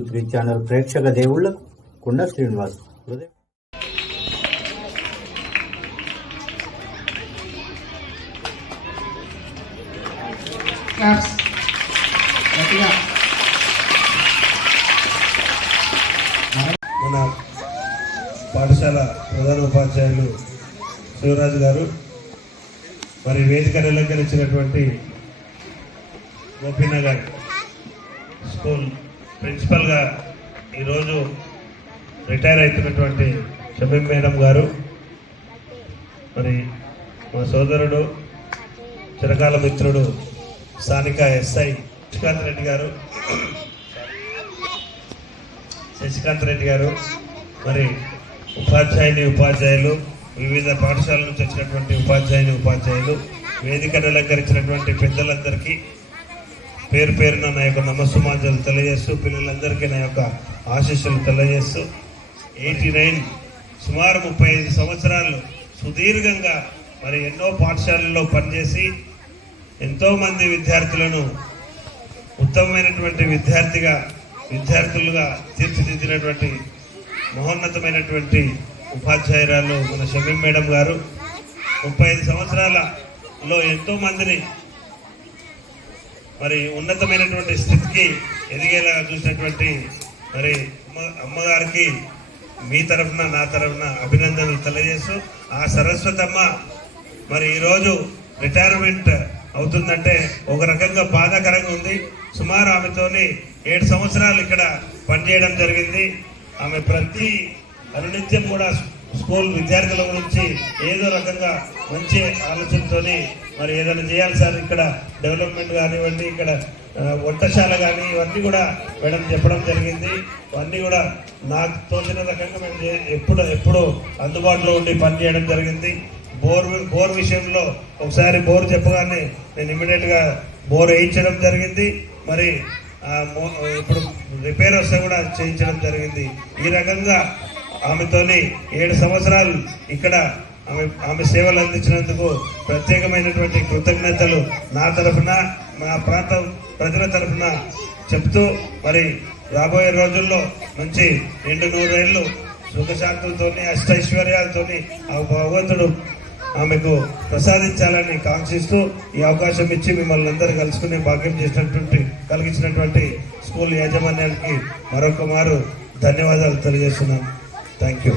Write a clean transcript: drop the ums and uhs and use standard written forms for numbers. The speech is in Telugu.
123 ఛానల్ ప్రేక్షక దేవుళ్లకు కొండ శ్రీనివాస్ హృదయం. మన పాఠశాల ప్రధాన ఉపాధ్యాయులు శివరాజు గారు, మరి వేదికను అలంకరించినటువంటి గోపీనగర్ స్కూల్ ప్రిన్సిపల్గా ఈరోజు రిటైర్ అవుతున్నటువంటి షమీం మేడం గారు, మరి మా సోదరుడు చిరకాల మిత్రుడు స్థానిక ఎస్ఐ శశికాంత్ రెడ్డి గారు, మరి ఉపాధ్యాయులు, వివిధ పాఠశాలల నుంచి వచ్చినటువంటి ఉపాధ్యాయులు, వేదికను అలంకరించినటువంటి పెద్దలందరికీ పేరు పేరున నా యొక్క నమస్సుమాంజలు తెలియజేస్తూ, పిల్లలందరికీ నా యొక్క ఆశీస్సులు తెలియజేస్తూ, 89 సుమారు 35 సంవత్సరాలు సుదీర్ఘంగా మరి ఎన్నో పాఠశాలల్లో పనిచేసి ఎంతోమంది విద్యార్థులను ఉత్తమమైనటువంటి విద్యార్థులుగా తీర్చిదిద్దినటువంటి మహోన్నతమైనటువంటి ఉపాధ్యాయురాలు మన షమీం మేడం గారు 35 సంవత్సరాలలో ఎంతోమందిని మరి ఉన్నతమైనటువంటి స్థితికి ఎదిగేలా చూసినటువంటి మరి అమ్మగారికి మీ తరఫున నా తరఫున అభినందనలు తెలియజేస్తూ, ఆ సరస్వతమ్మ మరి ఈరోజు రిటైర్మెంట్ అవుతుందంటే ఒక రకంగా బాధాకరంగా ఉంది. సుమారు ఆమెతోని 7 సంవత్సరాలు ఇక్కడ పనిచేయడం జరిగింది. ఆమె ప్రతి అనునిత్యం కూడా స్కూల్ విద్యార్థుల గురించి ఏదో రకంగా మంచి ఆలోచనతోని మరి ఏదైనా చేయాలి సార్, ఇక్కడ డెవలప్మెంట్ కానివ్వండి, ఇక్కడ వంటశాల కానీ ఇవన్నీ కూడా మేడం చెప్పడం జరిగింది. ఇవన్నీ కూడా నాకు తోచిన రకంగా మేము ఎప్పుడు అందుబాటులో ఉండి పనిచేయడం జరిగింది. బోర్ విషయంలో ఒకసారి బోర్ చెప్పగానే నేను ఇమ్మీడియట్గా బోర్ వేయించడం జరిగింది. మరి ఇప్పుడు రిపేర్ వస్తే కూడా చేయించడం జరిగింది. ఈ రకంగా ఆమెతోని 7 సంవత్సరాలు ఇక్కడ ఆమె సేవలు అందించినందుకు ప్రత్యేకమైనటువంటి కృతజ్ఞతలు నా తరఫున, మా ప్రాంత ప్రజల తరఫున చెప్తూ, మరి రాబోయే రోజుల్లో మంచి 200 సుఖశాంతులతోని అష్టైశ్వర్యాలతోని ఆ భగవంతుడు ఆమెకు ప్రసాదించాలని కాంక్షిస్తూ ఈ అవకాశం ఇచ్చి మిమ్మల్ని అందరూ కలుసుకునే భాగ్యం కలిగించినటువంటి స్కూల్ యాజమాన్యానికి మరొక మారు ధన్యవాదాలు తెలియజేస్తున్నాను. Thank you.